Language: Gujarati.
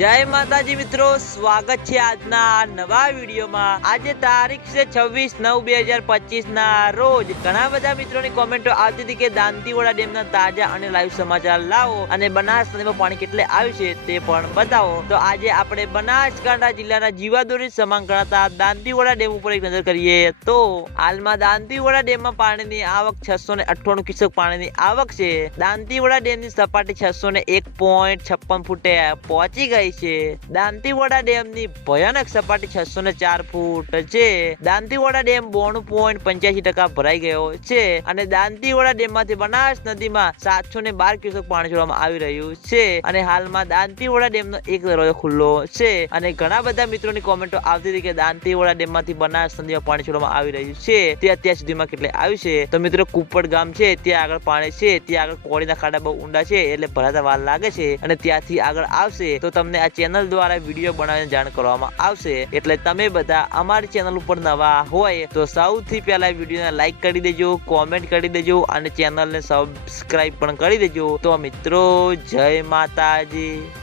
જય માતાજી મિત્રો, સ્વાગત છે આજના નવા વિડીયોમાં. આજે તારીખ છે છવ્વીસ નવ બે હજાર પચીસ ના રોજ. ઘણા બધા મિત્રોની કોમેન્ટો આવતી હતી કે દાંતીવાડા ડેમના તાજા અને લાઈવ સમાચાર લાવો અને બનાસ નદીમાં પાણી કેટલે આવ્યું છે તે પણ બતાવો. તો આજે આપણે બનાસકાંઠા જિલ્લાના જીવાદોરી સમાન ગણાતા દાંતીવાડા ડેમ ઉપર એક નજર કરીએ તો હાલમાં દાંતીવાડા ડેમમાં પાણીની આવક છસો ને અઠ્ઠાણું ક્યુસેક પાણીની આવક છે. દાંતીવાડા ડેમની સપાટી છસો ને એક પોઈન્ટ છપ્પન ફૂટે પહોંચી ગઈ છે. દાંતીવાડા ડેમની ભયાનક સપાટી છસો ને ચાર ફૂટ છે. દાંતીવાડા ડેમ બોણું પોઈન્ટ પંચ્યાસી ટકા ભરાઈ ગયો છે અને દાંતીવાડા ડેમમાંથી બનાસ નદીમાં સાતસો ને બાર ક્યુસેક પાણી છોડવામાં આવી રહ્યું છે અને હાલમાં દાંતીવાડા ડેમનો એક દરવાજો ખુલ્લો છે અને ઘણા બધા મિત્રોની કોમેન્ટો આવતી હતી કે દાંતીવાડા ડેમમાંથી બનાસ નદીમાં પાણી છોડવામાં આવી રહ્યું છે. તે અત્યાર સુધીમાં કેટલે આવ્યું છે. તો મિત્રો, કુપડ ગામ છે, ત્યાં આગળ પાણી છે, ત્યાં આગળ કોળીના ખાડા બહુ ઊંડા છે એટલે ભરાતા વાર લાગે છે અને ત્યાંથી આગળ આવશે તો તમને આ ચેનલ દ્વારા વીડિયો બનાવીને જાણ કરવામાં આવશે. એટલે તમે બધા અમારી ચેનલ ઉપર નવા હોય તો સૌથી પહેલા વિડીયોને લાઈક કરી દેજો કોમેન્ટ કરી દેજો અને ચેનલને સબસ્ક્રાઇબ પણ કરી દેજો. તો મિત્રો, જય માતાજી.